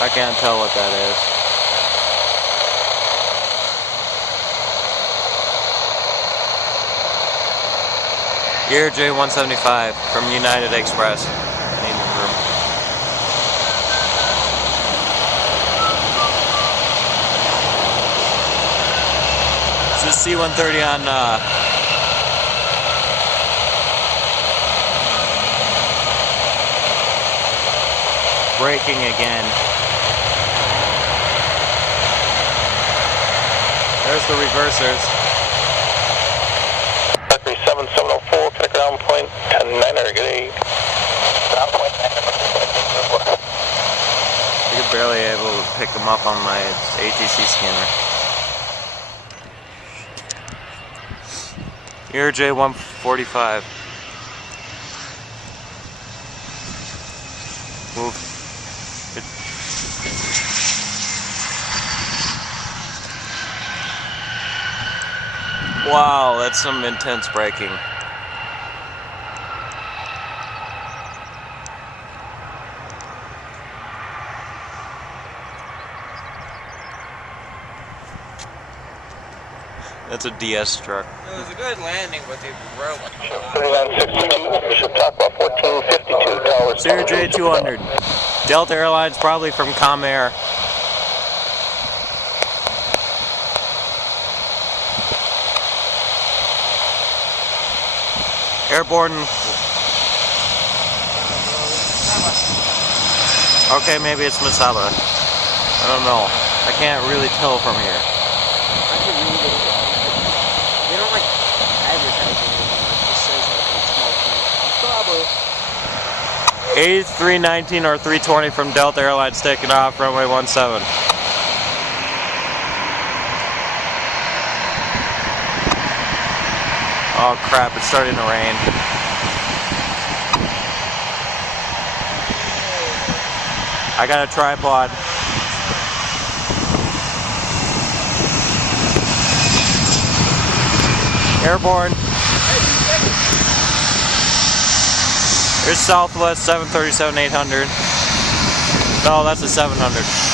I can't tell what that is. Year J175 from United Express. It's a C-130 on braking again. There's the reversers. 37704, take ground point 109, good 8. Ground point 9. You're barely able to pick them up on my ATC scanner. Year J145. Move. Wow, that's some intense braking. That's a DS truck. It was a good landing, but they broke. 3962, ship talk about 1452, tower. Sierra J200. Delta Airlines, probably from Comair. Airborne. Okay, maybe it's Masaba. I don't know. I can't really tell from here. I can read it. They don't like advertising anymore. It just says like in small print. Probably. 8319 or 320 from Delta Airlines taking off, runway 17. Oh crap, it's starting to rain. I got a tripod. Airborne. Here's Southwest 737-800. No, that's a 700.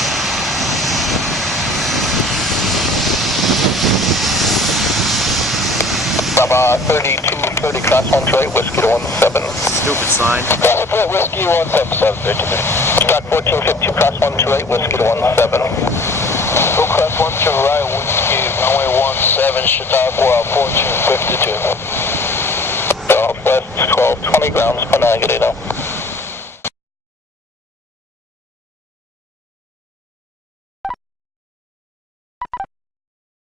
Bravo 3230, class 1 trade, whiskey to 17. Stupid sign. Whiskey 177, stock 1452, class 1 trade, whiskey to 17. Go class 1 to right, whiskey, runway 17, Chautauqua 1452. Southwest 1220, grounds per negative.